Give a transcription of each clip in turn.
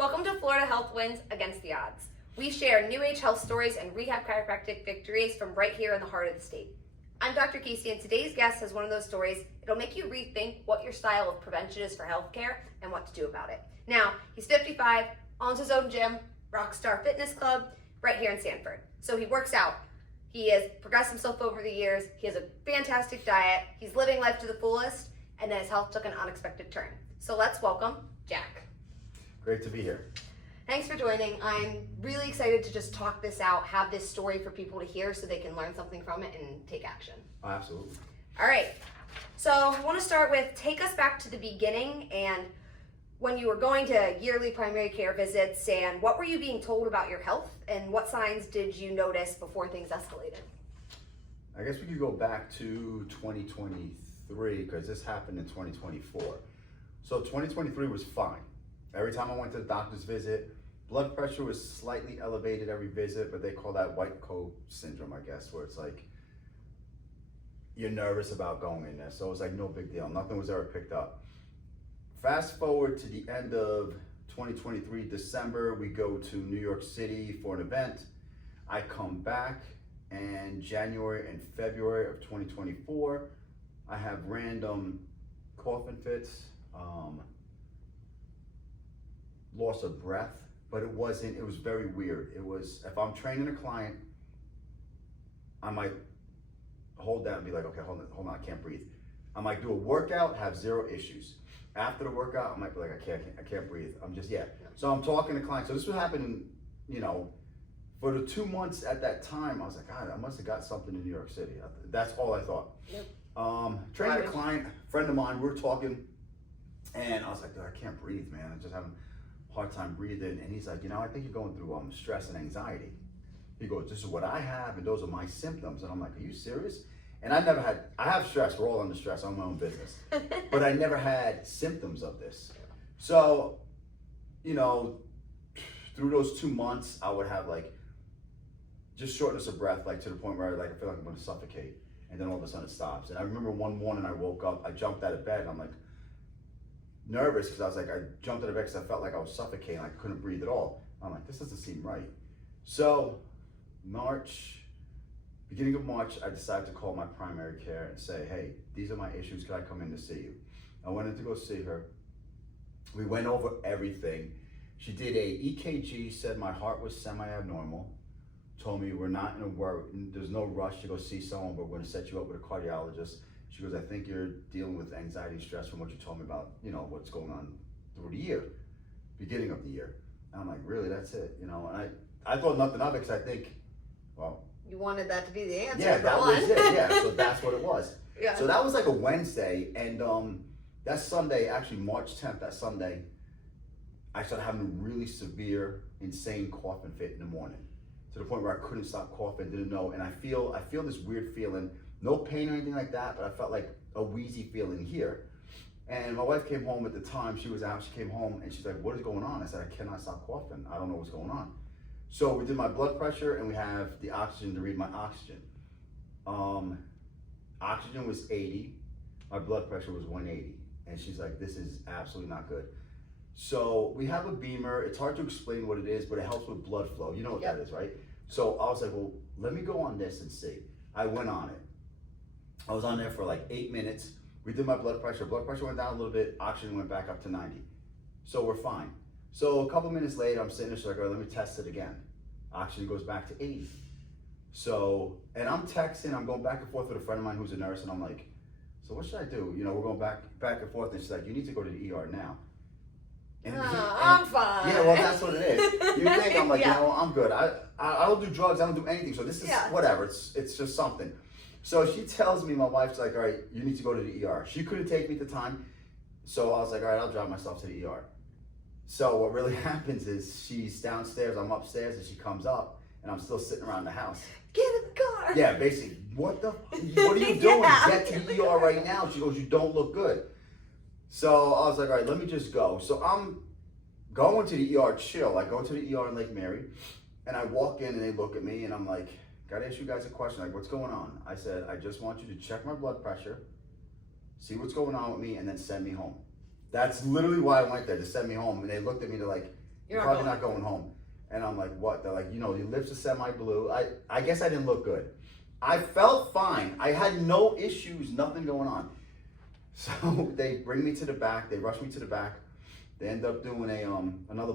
Welcome to Florida Health Wins Against the Odds. We share new age health stories and rehab chiropractic victories from right here in the heart of the state. I'm Dr. Casey, and today's guest has one of those stories. It'll make you rethink what your style of prevention is for healthcare and what to do about it. Now, he's 55, owns his own gym, Rockstar Fitness Club, right here in Sanford. So he works out. He has progressed himself over the years. He has a fantastic diet. He's living life to the fullest, and then his health took an unexpected turn. So let's welcome Jack. Great to be here. Thanks for joining. I'm really excited to just talk this out, have this story for people to hear so they can learn something from it and take action. Oh, absolutely. All right. So I want to start with, take us back to the beginning and when you were going to yearly primary care visits, and what were you being told about your health, and what signs did you notice before things escalated? I guess we could go back to 2023 because this happened in 2024. So 2023 was fine. Every time I went to the doctor's visit, blood pressure was slightly elevated every visit, but they call that white coat syndrome, I guess, where it's like you're nervous about going in there. So it was like no big deal. Nothing was ever picked up. Fast forward to the end of 2023, December, we go to New York City for an event. I come back, and January and February of 2024, I have random coughing fits, loss of breath, but it was very weird. It was, if I'm training a client, I might hold down and be like, okay, hold on, I can't breathe. I might do a workout, have zero issues. After the workout, I might be like, I can't breathe. I'm just, yeah. So I'm talking to clients. So this was happening, for the 2 months at that time, I was like, God, I must have got something in New York City. That's all I thought. Yep. Training a client, friend of mine, we were talking, and I was like, I can't breathe, man. I'm just having a hard time breathing. And he's like, I think you're going through stress and anxiety. He goes, this is what I have, and those are my symptoms. And I'm like, are you serious? And I have stress, we're all under stress, I own my own business. But I never had symptoms of this. So, through those 2 months, I would have just shortness of breath, to the point where I feel like I'm gonna suffocate. And then all of a sudden it stops. And I remember one morning I woke up, I jumped out of bed, and I'm nervous because I jumped out of bed because I felt like I was suffocating, I couldn't breathe at all. I'm like, this doesn't seem right. So, beginning of March, I decided to call my primary care and say, hey, these are my issues, could I come in to see you? I went in to go see her. We went over everything. She did a EKG, said my heart was semi-abnormal, told me we're not in a worry, there's no rush to go see someone, but we're gonna set you up with a cardiologist. She goes, I think you're dealing with anxiety and stress from what you told me about, what's going on through the year, beginning of the year. And I'm like, really, that's it? And I thought nothing of it because I think, well, you wanted that to be the answer. Yeah, that was it. Yeah, so that's what it was. Yeah. So that was a Wednesday, and that Sunday, actually March 10th, that Sunday, I started having a really severe, insane coughing fit in the morning, to the point where I couldn't stop coughing, didn't know, and I feel this weird feeling, no pain or anything like that, but I felt like a wheezy feeling here. And my wife came home at the time. She was out. She came home and she's like, "What is going on?" I said, "I cannot stop coughing. I don't know what's going on." So we did my blood pressure, and we have the oxygen to read my oxygen. Oxygen was 80, my blood pressure was 180. And she's like, this is absolutely not good. So we have a beamer. It's hard to explain what it is, but it helps with blood flow. You know what that is, right? So I was like, well, let me go on this and see. I went on it. I was on there for 8 minutes. We did my blood pressure. Blood pressure went down a little bit. Oxygen went back up to 90. So we're fine. So a couple minutes later, I'm sitting there, so I go, let me test it again. Oxygen goes back to 80. So, and I'm texting, I'm going back and forth with a friend of mine who's a nurse, and I'm like, so what should I do? We're going back and forth, and she's like, you need to go to the ER now. And I'm fine. Yeah, well, that's what it is. You think, I'm like, I'm good. I don't do drugs, I don't do anything, so this is whatever, it's just something. So she tells me, my wife's like, all right, you need to go to the ER. She couldn't take me at the time, so I was like, all right, I'll drive myself to the ER. So what really happens is she's downstairs, I'm upstairs, and she comes up, and I'm still sitting around the house. Get in the car. Yeah, basically, what are you doing? Get to the ER right now. She goes, you don't look good. So I was like, all right, let me just go. So I'm going to the ER chill. I go to the ER in Lake Mary, and I walk in, and they look at me, and I'm like, gotta ask you guys a question, what's going on? I said, I just want you to check my blood pressure, see what's going on with me, and then send me home. That's literally why I went there, to send me home. And they looked at me, they're like, You're probably not going home. And I'm like, what? They're like, your lips are semi-blue. I guess I didn't look good. I felt fine. I had no issues, nothing going on. So they bring me to the back. They rush me to the back. They end up doing another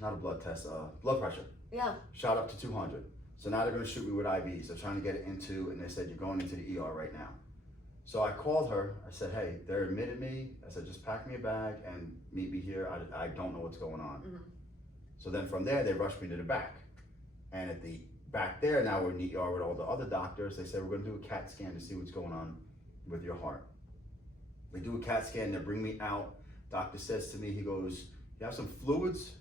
not a blood test, blood pressure. Yeah. Shot up to 200. So now they're going to shoot me with IVs. They're trying to get it into, and they said, you're going into the ER right now. So I called her. I said, hey, they're admitted me. I said, just pack me a bag and meet me here. I don't know what's going on. Mm-hmm. So then from there, they rushed me to the back. And at the back there, now we're in the ER with all the other doctors. They said, we're going to do a CAT scan to see what's going on with your heart. We do a CAT scan. They bring me out. Doctor says to me, he goes, you have some fluids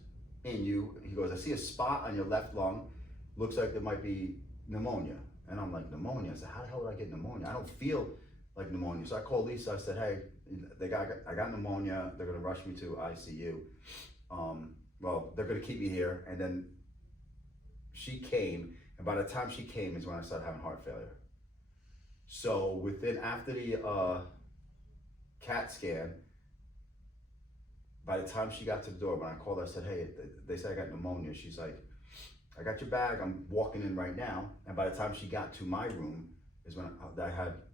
in you. He goes, I see a spot on your left lung. Looks like there might be pneumonia. And I'm like, pneumonia? I said, how the hell would I get pneumonia? I don't feel like pneumonia. So I called Lisa. I said, hey, I got pneumonia. They're going to rush me to ICU. Well, they're going to keep me here. And then she came. And by the time she came is when I started having heart failure. So after the CAT scan, by the time she got to the door, when I called her, I said, hey, they said I got pneumonia. She's like, I got your bag. I'm walking in right now. And by the time she got to my room is when I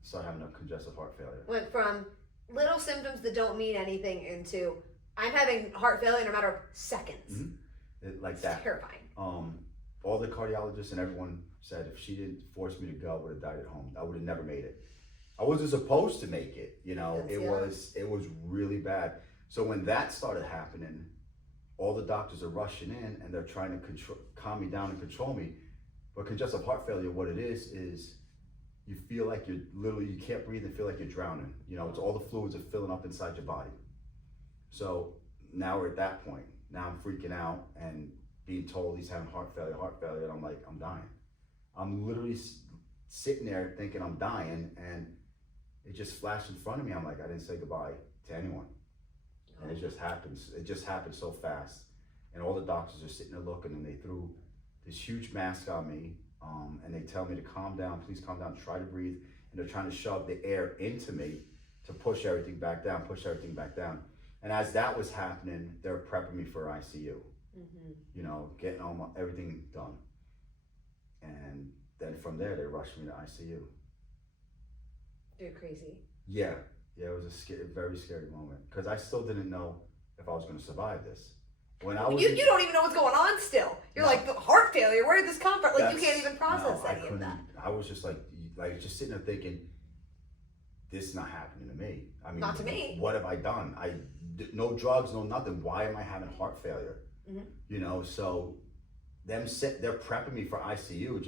started having a congestive heart failure. Went from little symptoms that don't mean anything into I'm having heart failure in a matter of seconds. Mm-hmm. Like that. It's terrifying. All the cardiologists and everyone said if she didn't force me to go, I would have died at home. I would have never made it. I wasn't supposed to make it. It was really bad. So when that started happening, all the doctors are rushing in and they're trying to calm me down and control me. But congestive heart failure, what it is you feel like you can't breathe and feel like you're drowning. It's all the fluids are filling up inside your body. So now we're at that point. Now I'm freaking out and being told he's having heart failure. And I'm like, I'm dying. I'm literally sitting there thinking I'm dying, and it just flashed in front of me. I'm like, I didn't say goodbye to anyone. And it just happens. It just happened so fast. And all the doctors are sitting there looking, and they threw this huge mask on me. And they tell me to calm down, please calm down, try to breathe. And they're trying to shove the air into me to push everything back down. And as that was happening, they're prepping me for ICU. Mm-hmm. Getting everything done. And then from there, they rushed me to ICU. You're crazy. Yeah, it was a very scary moment because I still didn't know if I was going to survive this. When I was you don't even know what's going on still. You're like, the heart failure, where did this come from? Like, you can't even process any of that. I was just like just sitting there thinking, this is not happening to me. I mean, not to me. What have I done? No drugs, no nothing. Why am I having heart failure? Mm-hmm. So they're prepping me for ICU.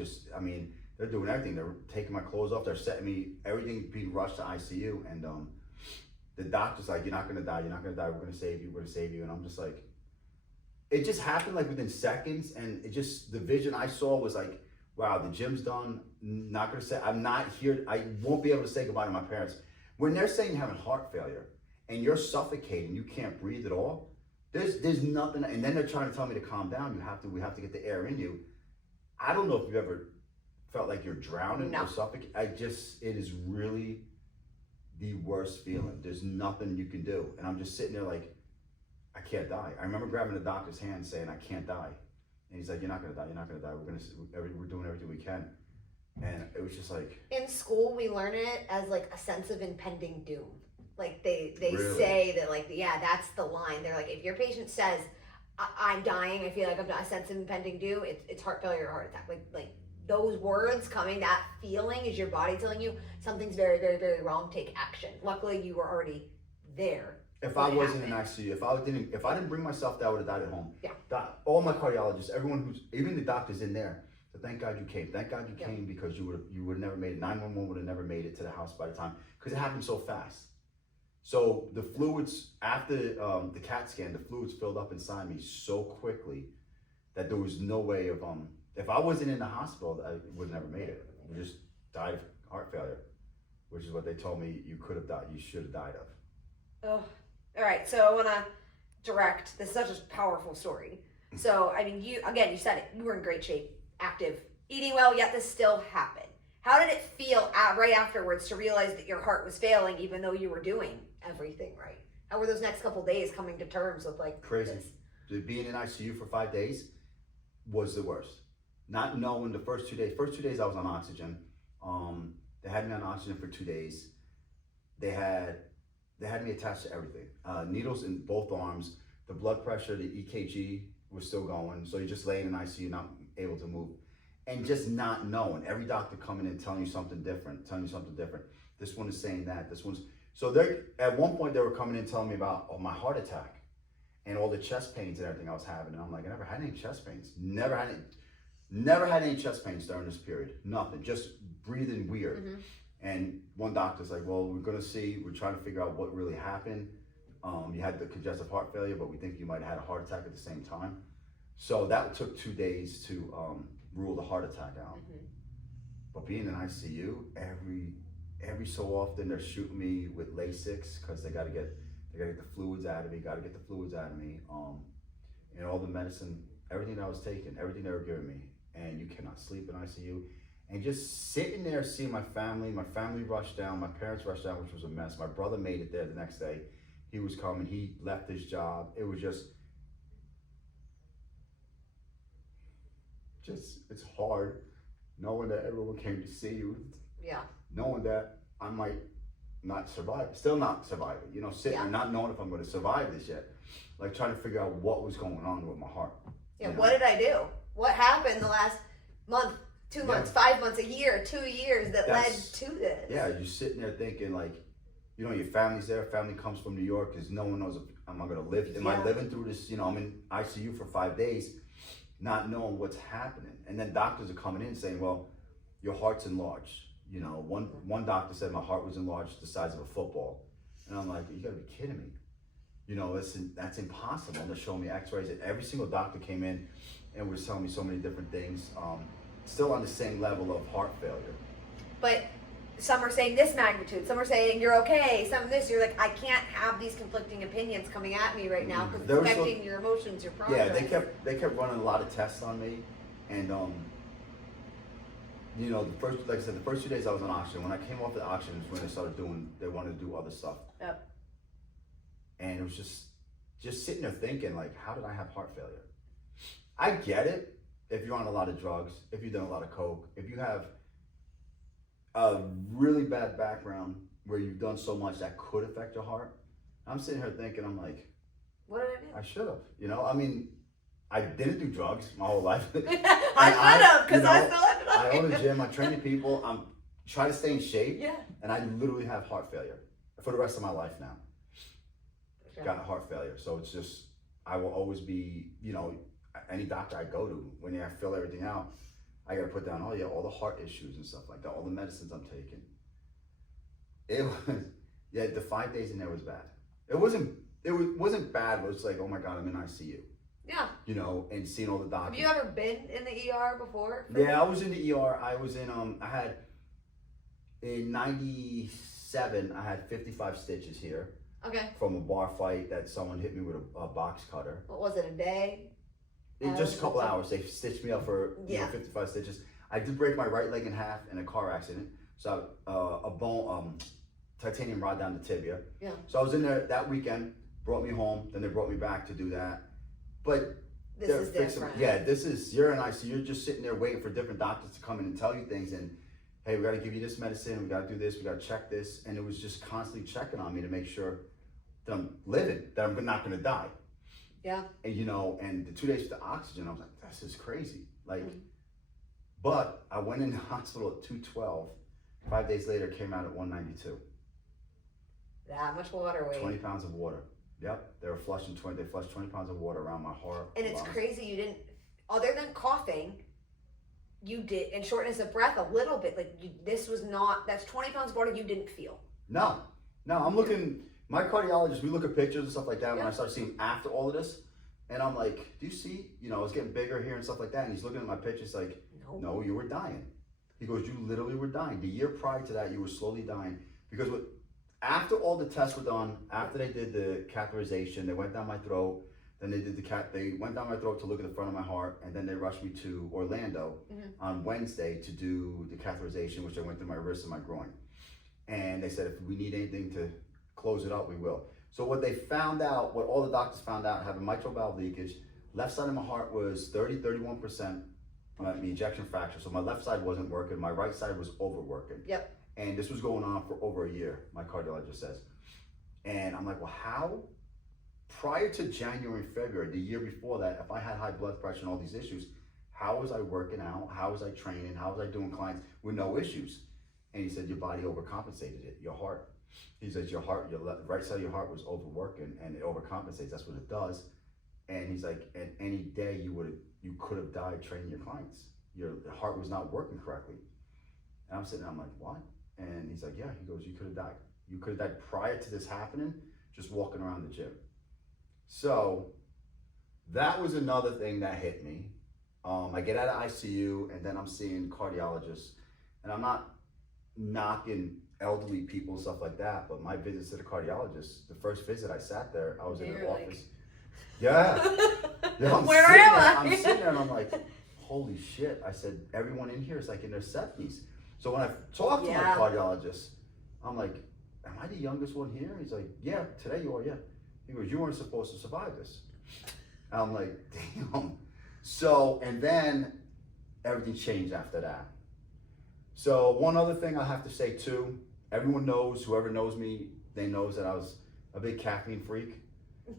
They're doing everything. They're taking my clothes off. They're setting me, everything being rushed to ICU. And the doctor's like, you're not going to die. You're not going to die. We're going to save you. We're going to save you. And I'm just like, it just happened like within seconds. And the vision I saw was like, wow, the gym's done. I'm not here. I won't be able to say goodbye to my parents. When they're saying you're having heart failure and you're suffocating, you can't breathe at all. There's nothing. And then they're trying to tell me to calm down. We have to get the air in you. I don't know if you've ever felt like you're drowning or suffocating. It is really the worst feeling. There's nothing you can do. And I'm just sitting there like, I can't die. I remember grabbing the doctor's hand saying, I can't die. And he's like, you're not going to die. You're not going to die. We're doing everything we can. And it was just like. In school, we learn it as like a sense of impending doom. Like they really? Say that like, yeah, that's the line. They're like, if your patient says, I'm dying, I feel like I'm dying, a sense of impending doom, it's heart failure or heart attack. Like those words coming, that feeling is your body telling you something's very, very, very wrong. Take action. Luckily, you were already there. If I wasn't in ICU, if I didn't bring myself there, I would have died at home. Yeah. All my cardiologists, even the doctors in there, so thank God you came. Thank God you came because you would have never made it. 911 would have never made it to the house by the time, because it happened so fast. So the fluids, after the CAT scan, the fluids filled up inside me so quickly that there was no way of, if I wasn't in the hospital, I would have never made it. I would just died of heart failure, which is what they told me you could have died, you should have died of. Oh, all right. So I want to direct, this is such a powerful story. So, I mean, you said it, you were in great shape, active, eating well, yet this still happened. How did it feel right afterwards to realize that your heart was failing, even though you were doing everything right? How were those next couple of days coming to terms with like crazy? This? Being in ICU for 5 days was the worst. Not knowing the first 2 days. First 2 days I was on oxygen. They had me on oxygen for 2 days. They had me attached to everything. Needles in both arms. The blood pressure, the EKG was still going. So you're just laying in ICU, not able to move. And just not knowing. Every doctor coming in telling you something different, This one is saying that, this one's... So at one point they were coming in telling me about my heart attack and all the chest pains and everything I was having. And I'm like, I never had any chest pains. Never had any chest pains during this period. Nothing, just breathing weird. Mm-hmm. And one doctor's like, well, we're trying to figure out what really happened. You had the congestive heart failure, but we think you might have had a heart attack at the same time. So that took 2 days to rule the heart attack out. Mm-hmm. But being in ICU, every so often they're shooting me with Lasix because they gotta get the fluids out of me, and all the medicine, everything I was taking, everything they were giving me, and you cannot sleep in ICU. And just sitting there seeing my family rushed down, my parents rushed down, which was a mess. My brother made it there the next day. He was coming, he left his job. It was just it's hard knowing that everyone came to see you. Yeah. Knowing that I might not survive, still not surviving, sitting there not knowing if I'm going to survive this yet. Like trying to figure out what was going on with my heart. Yeah, what did I do? What happened the last month, 2 months, 5 months, a year, 2 years that led to this? Yeah, you're sitting there thinking like, your family's there, family comes from New York because no one knows if am I going to live. Am I living through this? I'm in ICU for 5 days, not knowing what's happening. And then doctors are coming in saying, well, your heart's enlarged. One doctor said my heart was enlarged the size of a football. And I'm like, you gotta be kidding me. That's impossible. And they're showing me x-rays. And every single doctor came in and was telling me so many different things. Still on the same level of heart failure. But some are saying this magnitude, some are saying you're okay, some of this, you're like, I can't have these conflicting opinions coming at me right now because it's affecting your emotions, your progress. Yeah, they kept running a lot of tests on me. And the first 2 days I was on oxygen. When I came off the oxygen is when they wanted to do other stuff. Yep. And it was just sitting there thinking, like, how did I have heart failure? I get it if you're on a lot of drugs, if you've done a lot of coke, if you have a really bad background where you've done so much that could affect your heart. I'm sitting here thinking, I'm like, what did I do? I should have, I didn't do drugs my whole life. I should have, because I still ended up. I own a gym, I'm training people, I'm trying to stay in shape. Yeah. And I literally have heart failure for the rest of my life now. Sure. Got heart failure. So it's just, I will always be, any doctor I go to, when I fill everything out, I got to put down, all the heart issues and stuff like that, all the medicines I'm taking. It was, the 5 days in there was bad. It wasn't bad, but it was like, oh my God, I'm in ICU. Yeah. And seeing all the doctors. Have you ever been in the ER before? Yeah, I was in the ER. I was in, in 97, I had 55 stitches here. Okay. From a bar fight that someone hit me with a box cutter. What was it, a day? In just a couple hours. They stitched me up for 55 stitches. I did break my right leg in half in a car accident. So a bone, titanium rod down the tibia. Yeah. So I was in there that weekend, brought me home, then they brought me back to do that. But this is different. Yeah, you're in ICU, you're just sitting there waiting for different doctors to come in and tell you things and, hey, we gotta give you this medicine, we gotta do this, we gotta check this. And it was just constantly checking on me to make sure that I'm living, that I'm not gonna die. Yeah. And and the 2 days with the oxygen, I was like, this is crazy. But I went in the hospital at 212, 5 days later came out at 192. That much water weight. 20 pounds of water. Yep, they flushed 20 pounds of water around my heart. And it's crazy you didn't, other than coughing, you did, and shortness of breath a little bit, that's 20 pounds of water you didn't feel. No, I'm looking, my cardiologist, we look at pictures and stuff like that when I start seeing after all of this, and I'm like, do you see, I was getting bigger here and stuff like that, and he's looking at my pictures like, no, you were dying. He goes, you literally were dying. The year prior to that, you were slowly dying, because after all the tests were done, after they did the catheterization, they went down my throat, then they did they went down my throat to look at the front of my heart, and then they rushed me to Orlando on Wednesday to do the catheterization, which I went through my wrist and my groin. And they said, if we need anything to close it up, we will. So what they found out, what all the doctors found out, having mitral valve leakage, left side of my heart was 31%, the ejection fraction. So my left side wasn't working, my right side was overworking. Yep. And this was going on for over a year, my cardiologist says. And I'm like, well, how? Prior to January and February, the year before that, if I had high blood pressure and all these issues, how was I working out? How was I training? How was I doing clients with no issues? And he said, your body overcompensated it, your heart. He says, your heart, right side of your heart was overworking and it overcompensates. That's what it does. And he's like, and any day you could have died training your clients. Your heart was not working correctly. And I'm sitting there, I'm like, what? And he's like, yeah, he goes, you could have died. You could have died prior to this happening, just walking around the gym. So that was another thing that hit me. I get out of ICU and then I'm seeing cardiologists, and I'm not knocking elderly people and stuff like that, but my visits to the cardiologist, the first visit I sat there, I was in the office. Yeah. Where am I? I'm sitting there and I'm like, holy shit. I said, everyone in here is like in their 70s. So when I talked to my cardiologist, I'm like, am I the youngest one here? He's like, yeah, today you are, yeah. He goes, you weren't supposed to survive this. And I'm like, damn. So, and then everything changed after that. So one other thing I have to say too, everyone knows, whoever knows me, they knows that I was a big caffeine freak.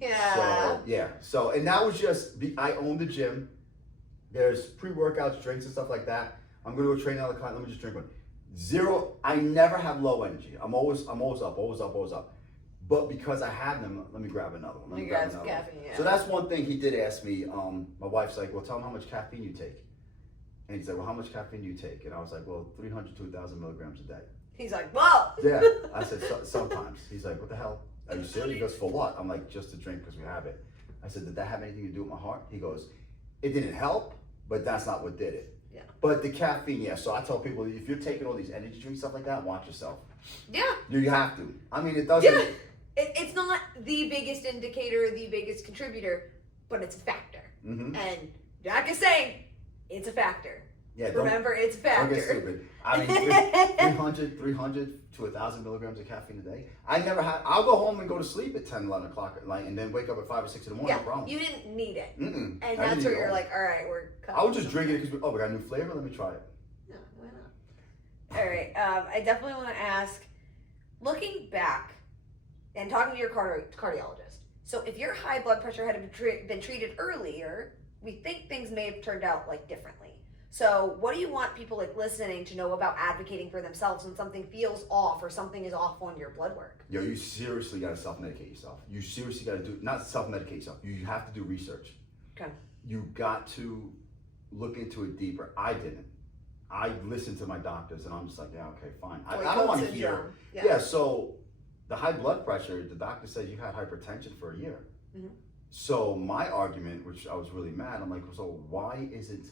Yeah. So, yeah. So, and that was just, I own the gym. There's pre-workouts, drinks and stuff like that. I'm going to go train another client. Let me just drink one. Zero, I never have low energy. I'm always up. But because I have them, let me grab another one. You grab some caffeine, yeah. So that's one thing he did ask me. My wife's like, well, tell him how much caffeine you take. And he's like, well, how much caffeine do you take? And I was like, well, 300 to 1,000 milligrams a day. He's like, whoa. Yeah. I said, sometimes. He's like, what the hell? Are you serious? He goes, for what? I'm like, just to drink because we have it. I said, did that have anything to do with my heart? He goes, it didn't help, but that's not what did it. Yeah. But the caffeine, yeah. So I tell people, if you're taking all these energy drinks, stuff like that, watch yourself. Yeah. You have to. I mean, it doesn't. Yeah. It's not the biggest indicator, the biggest contributor, but it's a factor. Mm-hmm. And Jack is saying it's a factor. Yeah, remember, it's a factor. Don't get stupid. I mean, 300 to 1,000 milligrams of caffeine a day. I'll go home and go to sleep at 10, 11 o'clock at night and then wake up at 5 or 6 in the morning. Yeah, no problem. you didn't need it. Mm-mm. And that's where you're like, all right, we're I was just drinking it because, we got a new flavor. Let me try it. No, why not? All right. I definitely want to ask, looking back and talking to your cardiologist. So if your high blood pressure had been treated earlier, we think things may have turned out like differently. So what do you want people like listening to know about advocating for themselves when something feels off or something is off on your blood work? Yo, you seriously got to self-medicate yourself. You seriously got to not self-medicate yourself. You have to do research. Okay. You got to look into it deeper. I didn't. I listened to my doctors and I'm just like, yeah, okay, fine. I don't want to hear. Yeah, so the high blood pressure, the doctor said you had hypertension for a year. Mm-hmm. So my argument, which I was really mad, I'm like, so why isn't,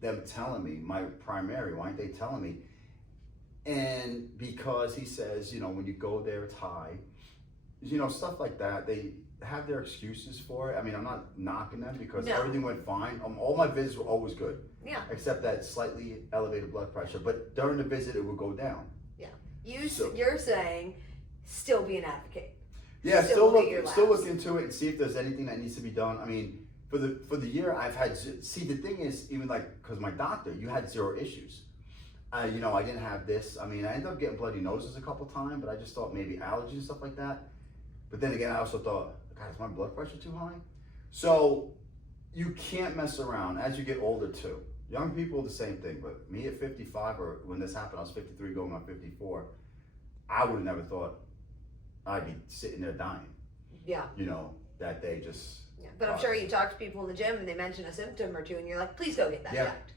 them telling me, my primary, why aren't they telling me? And because he says, when you go there, it's high, stuff like that. They have their excuses for it. I mean, I'm not knocking them because everything went fine. All my visits were always good. Yeah. Except that slightly elevated blood pressure. But during the visit, it would go down. Yeah. You're saying still be an advocate. Yeah, still look into it and see if there's anything that needs to be done. I mean, for the year I've had, see, the thing is, even like, because my doctor, you had zero issues. I didn't have this. I mean, I ended up getting bloody noses a couple times, but I just thought maybe allergies and stuff like that. But then again, I also thought, God, is my blood pressure too high? So you can't mess around as you get older too. Young people, the same thing, but me at 55, or when this happened, I was 53 going on 54, I would have never thought I'd be sitting there dying. Yeah. That day just... Yeah. But I'm sure you talk to people in the gym and they mention a symptom or two and you're like, please go get that checked.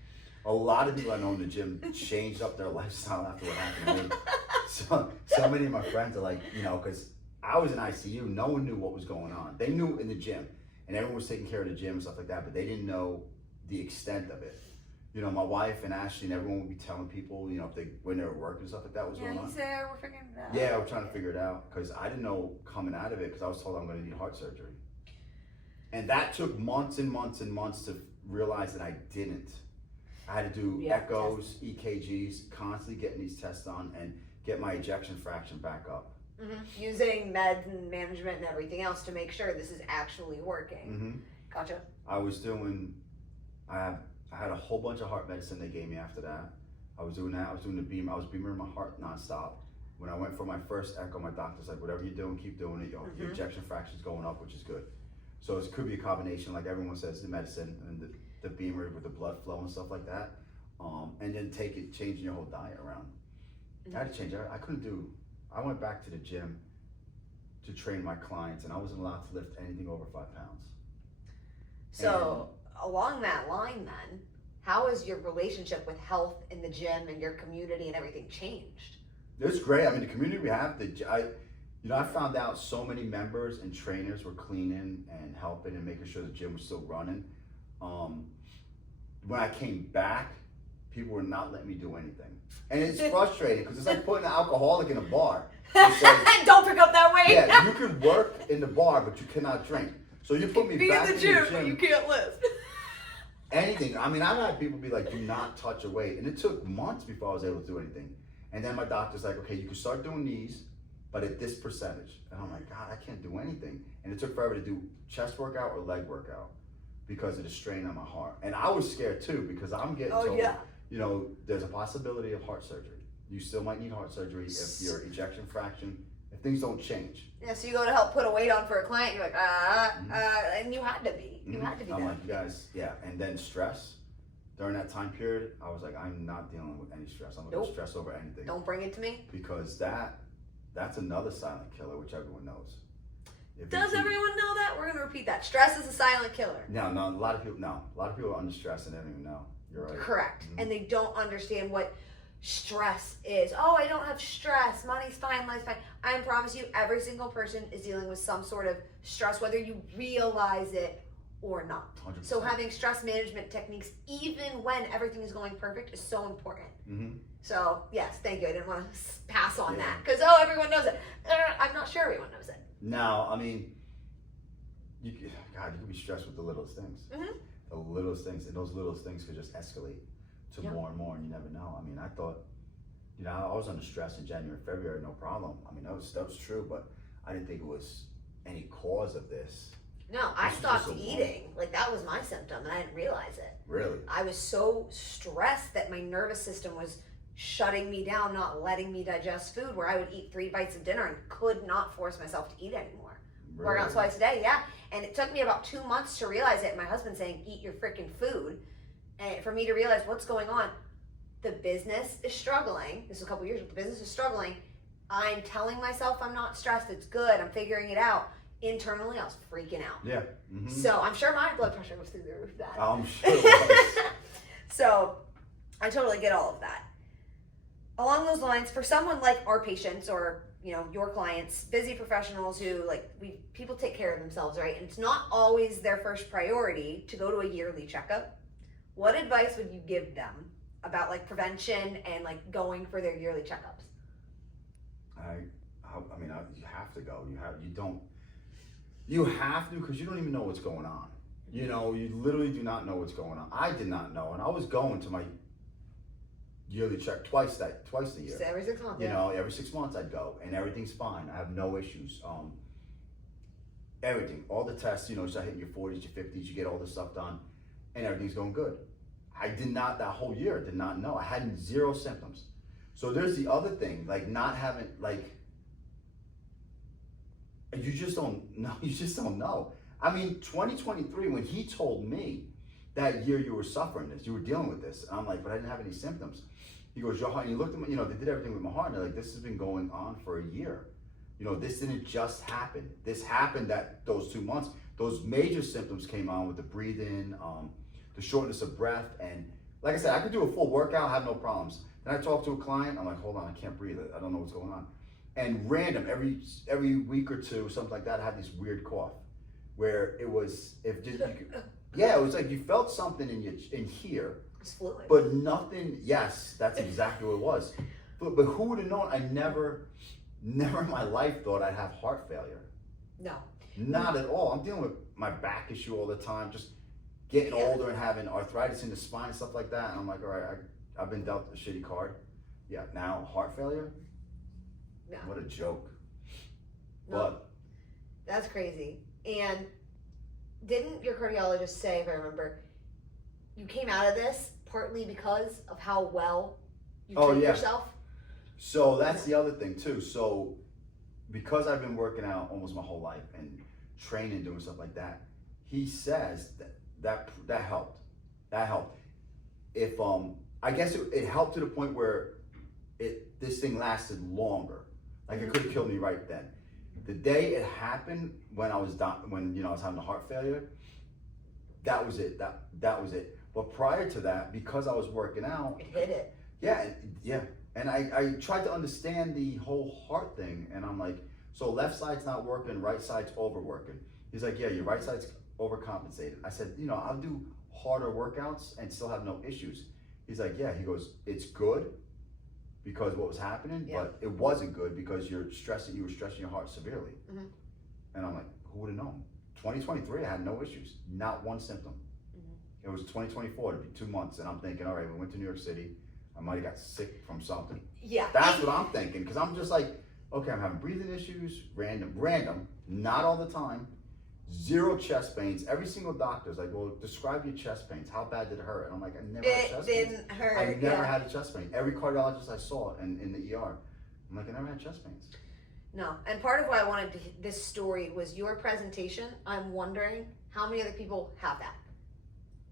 A lot of people I know in the gym changed up their lifestyle after what happened to me. So many of my friends are like, because I was in ICU, no one knew what was going on. They knew in the gym and everyone was taking care of the gym and stuff like that, but they didn't know the extent of it. My wife and Ashley and everyone would be telling people, when they were working and stuff like that was going on. Yeah, we're figuring it out. Yeah, we're trying to figure it out because I didn't know coming out of it because I was told I'm going to need heart surgery. And that took months and months and months to realize that I didn't. I had to do echoes, EKGs, constantly getting these tests done and get my ejection fraction back up. Using meds and management and everything else to make sure this is actually working. Gotcha. I had a whole bunch of heart medicine they gave me after that. I was doing that. I was doing the beam. I was beaming my heart nonstop. When I went for my first echo, my doctor's like, whatever you're doing, keep doing it. Your ejection fraction's going up, which is good. So it could be a combination, like everyone says, the medicine and the beamer with the blood flow and stuff like that. And then changing your whole diet around. I had to change. I went back to the gym to train my clients, and I wasn't allowed to lift anything over 5 pounds. So along that line then, how has your relationship with health in the gym and your community and everything changed? It's great. I mean, the community we have, I found out so many members and trainers were cleaning and helping and making sure the gym was still running. When I came back, people were not letting me do anything. And it's frustrating because it's like putting an alcoholic in a bar. Like, don't pick up that weight. Yeah, you can work in the bar, but you cannot drink. So you put me back in the gym, but you can't lift. Anything. I mean, I've had people be like, do not touch a weight. And it took months before I was able to do anything. And then my doctor's like, okay, you can start doing these, but at this percentage. And I'm like, God, I can't do anything. And it took forever to do chest workout or leg workout because of the strain on my heart. And I was scared too because I'm getting told, there's a possibility of heart surgery. You still might need heart surgery if your ejection fraction, if things don't change. Yeah, so you go to help put a weight on for a client, you're like, and you had to be. You had to be. I'm like, you guys, and then stress. During that time period, I was like, I'm not dealing with any stress. I'm going to stress over anything. Don't bring it to me. Because that's another silent killer, which everyone knows. Does everyone know that? We're going to repeat that. Stress is a silent killer. No, a lot of people are under stress and they don't even know. You're right. Correct. And they don't understand what stress is. Oh, I don't have stress. Money's fine. Life's fine. I promise you, every single person is dealing with some sort of stress, whether you realize it or not. 100%. So having stress management techniques, even when everything is going perfect, is so important. So yes, thank you. I didn't want to pass on that because everyone knows it. I'm not sure everyone knows it. No, I mean, you could be stressed with the littlest things. The littlest things, and those littlest things could just escalate to more and more, and you never know. I mean, I thought, I was under stress in January, February, no problem. I mean, that was true, but I didn't think it was any cause of this. No, I stopped eating. Like, that was my symptom, and I didn't realize it. Really? I was so stressed that my nervous system was shutting me down, not letting me digest food, where I would eat 3 bites of dinner and could not force myself to eat anymore. Really? Work out twice a day, And it took me about 2 months to realize it. And my husband saying, eat your freaking food. And for me to realize what's going on. The business is struggling. This is a couple years, but the business is struggling. I'm telling myself I'm not stressed. It's good. I'm figuring it out. Internally, I was freaking out. Yeah. So I'm sure my blood pressure was through the roof then. I'm sure it was. So I totally get all of that. Along those lines, for someone like our patients or your clients, busy professionals who people take care of themselves, right? And it's not always their first priority to go to a yearly checkup. What advice would you give them about prevention and going for their yearly checkups? I mean, you have to go. You have to because you don't even know what's going on. You literally do not know what's going on. I did not know, and I was going to my yearly check twice a year. So every 6 months. Every 6 months I'd go, and everything's fine. I have no issues. Everything, all the tests, start hitting your 40s, your 50s, you get all this stuff done, and everything's going good. I did not that whole year. Did not know. I had 0 symptoms. So there's the other thing, not having you just don't know. You just don't know. I mean, 2023, when he told me that year you were suffering this, you were dealing with this, and I'm like, but I didn't have any symptoms. He goes, your heart, and he looked at me, they did everything with my heart, and they're like, this has been going on for a year. This didn't just happen. This happened those 2 months. Those major symptoms came on with the breathing, the shortness of breath, and like I said, I could do a full workout, have no problems. Then I talked to a client, I'm like, hold on, I can't breathe. I don't know what's going on. And random, every week or two, something like that, I had this weird cough, where it was, it was like you felt something in here, it's fluid, but nothing. Yes, that's exactly what it was. But who would have known? I never in my life thought I'd have heart failure. No, not at all. I'm dealing with my back issue all the time, just getting older and having arthritis in the spine and stuff like that. And I'm like, all right, I've been dealt a shitty card. Yeah, now heart failure. No. What a joke. No. But That's crazy. And didn't your cardiologist say, if I remember, you came out of this partly because of how well you treat yourself? So that's the other thing too. So because I've been working out almost my whole life and training, doing stuff like that, he says that helped. That helped. If I guess it helped to the point where this thing lasted longer. Like it could have killed me right then. The day it happened, when I was when I was having a heart failure, that was it. That was it. But prior to that, because I was working out, It hit it. Yeah. And I tried to understand the whole heart thing, and I'm like, so left side's not working, right side's overworking. He's like, yeah, your right side's overcompensated. I said, I'll do harder workouts and still have no issues. He's like, yeah. He goes, it's good because what was happening, but it wasn't good because you were stressing your heart severely. Mm-hmm. And I'm like, who would have known? 2023, I had no issues, not one symptom. It was 2024 to be 2 months, and I'm thinking, all right, we went to New York City. I might have got sick from something. Yeah. That's what I'm thinking, because I'm just like, okay, I'm having breathing issues, random, not all the time, zero chest pains. Every single doctor's like, well, describe your chest pains. How bad did it hurt? And I'm like, I never had chest pains. It didn't hurt. I never had a chest pain. Every cardiologist I saw in the ER, I'm like, I never had chest pains. No, and part of why I wanted this story was your presentation. I'm wondering how many other people have that.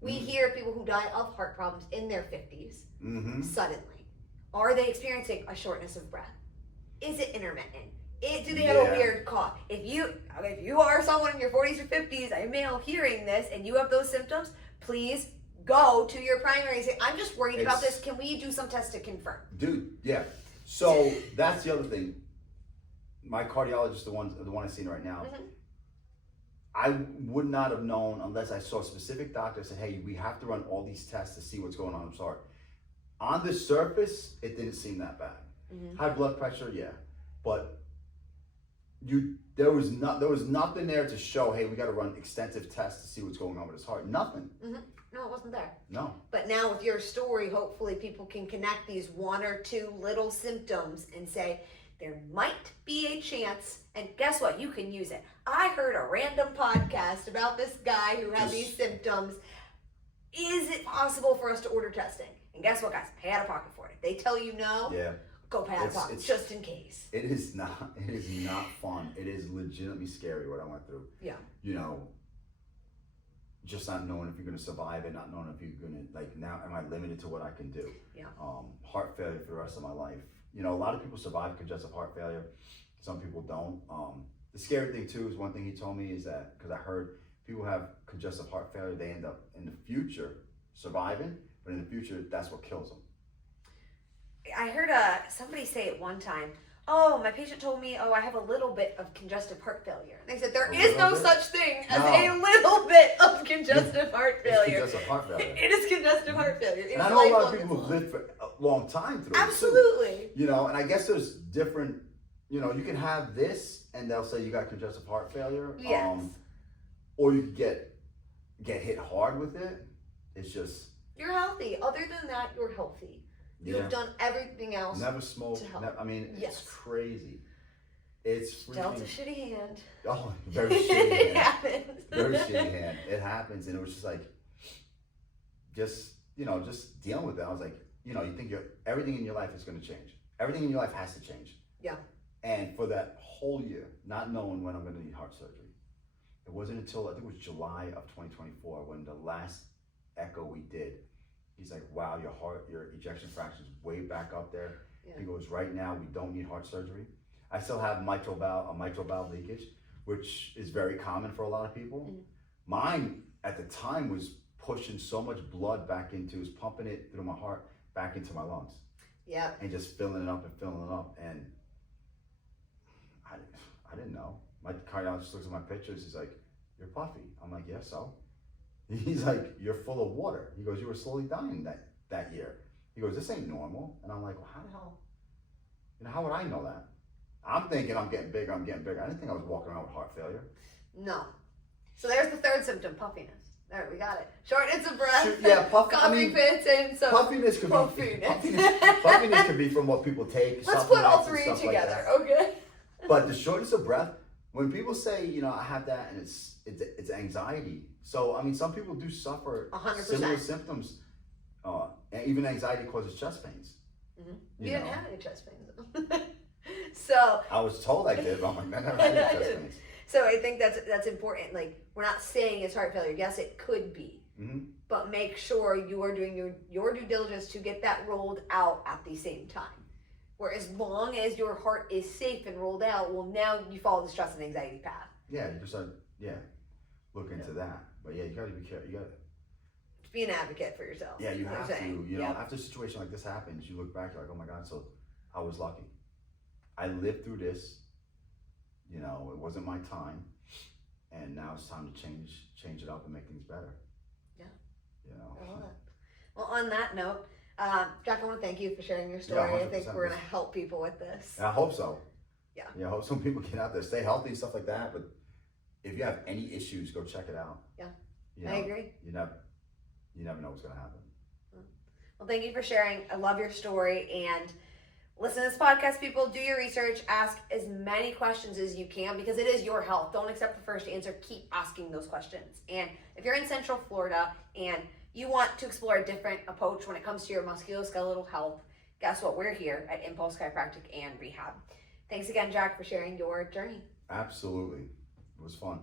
We hear people who die of heart problems in their 50s suddenly. Are they experiencing a shortness of breath? Is it intermittent? Do they have a weird cough? If you are someone in your 40s or 50s, a male hearing this, and you have those symptoms, please go to your primary and say, I'm just worried about this. Can we do some tests to confirm? Dude, yeah. So that's the other thing. My cardiologist, the one I seen right now, I would not have known unless I saw a specific doctor said, hey, we have to run all these tests to see what's going on. I'm sorry. On the surface, it didn't seem that bad. High blood pressure, yeah. But there was nothing there to show, hey, we got to run extensive tests to see what's going on with his heart. Nothing. No, it wasn't there. No. But now with your story, hopefully people can connect these one or two little symptoms and say, there might be a chance, and guess what? You can use it. I heard a random podcast about this guy who had these symptoms. Is it possible for us to order testing? And guess what, guys? Pay out of pocket for it. If they tell you no, go pay out of pocket just in case. It is not fun. It is legitimately scary what I went through. Yeah. Just not knowing if you're going to survive it, not knowing if you're going to, like, now am I limited to what I can do? Yeah. Heart failure for the rest of my life. A lot of people survive congestive heart failure. Some people don't. The scary thing too is one thing he told me is that, because I heard people have congestive heart failure, they end up in the future surviving, but in the future, that's what kills them. I heard somebody say it one time, oh, my patient told me, I have a little bit of congestive heart failure. They said there is no such thing as a little bit of congestive heart failure. It's congestive heart failure. It is congestive heart failure. And I know a lot of people who live for a long time through it too. And I guess there's different, you can have this and they'll say you got congestive heart failure. Yes. Or you could get hit hard with it. It's just... You're healthy. Other than that, you're healthy. You've done everything else. Never smoked. It's crazy. It's freaking... Dealt a shitty hand. Oh, very shitty hand. It happens. Very shitty hand. It happens, and it was just like, just dealing with it. I was like, you think everything in your life is going to change. Everything in your life has to change. Yeah. And for that whole year, not knowing when I'm going to need heart surgery, it wasn't until I think it was July of 2024 when the last echo we did. He's like, wow, your ejection fraction is way back up there. Yeah. He goes, right now, we don't need heart surgery. I still have mitral valve leakage, which is very common for a lot of people. Mine, at the time, was pushing so much blood was pumping it through my heart back into my lungs. Yeah. And just filling it up. And I didn't know. My cardiologist looks at my pictures. He's like, you're puffy. I'm like, yeah, so? He's like, you're full of water. He goes, you were slowly dying that year. He goes, this ain't normal. And I'm like, well, how the hell? How would I know that? I'm thinking I'm getting bigger. I didn't think I was walking around with heart failure. No. So there's the third symptom, puffiness. There, we got it. Shortness of breath. Yeah, coughing fits and so puffiness could puffiness could be from what people take. Let's put all three together, okay? But the shortness of breath, when people say, you know, I have that and it's anxiety. So, I mean, some people do suffer 100%. similar symptoms. And even anxiety causes chest pains. Mm-hmm. You didn't have any chest pains. So I was told I did, but I'm like, I never had any chest pains. So I think that's important. Like, we're not saying it's heart failure. Yes, it could be. Mm-hmm. But make sure you are doing your due diligence to get that rolled out at the same time. Where as long as your heart is safe and rolled out, well, now you follow the stress and anxiety path. Yeah, you just look into that. But yeah, you gotta be careful. You gotta be an advocate for yourself. Yeah, you have to. You know, yep. after a situation like this happens, you look back, you're like, oh my God, so I was lucky. I lived through this. You know, it wasn't my time, and now it's time to change it up and make things better. Yeah. You know. I love that. Well, on that note, Jack, I want to thank you for sharing your story. Yeah, I think we're going to help people with this. And I hope so. Yeah. Yeah, I hope some people get out there, stay healthy and stuff like that. But if you have any issues, go check it out. Yeah. You know, I agree. You never know what's going to happen. Well, thank you for sharing. I love your story. And listen to this podcast, people. Do your research. Ask as many questions as you can because it is your health. Don't accept the first answer. Keep asking those questions. And if you're in Central Florida and you want to explore a different approach when it comes to your musculoskeletal health, guess what? We're here at Impulse Chiropractic and Rehab. Thanks again, Jack, for sharing your journey. Absolutely. It was fun.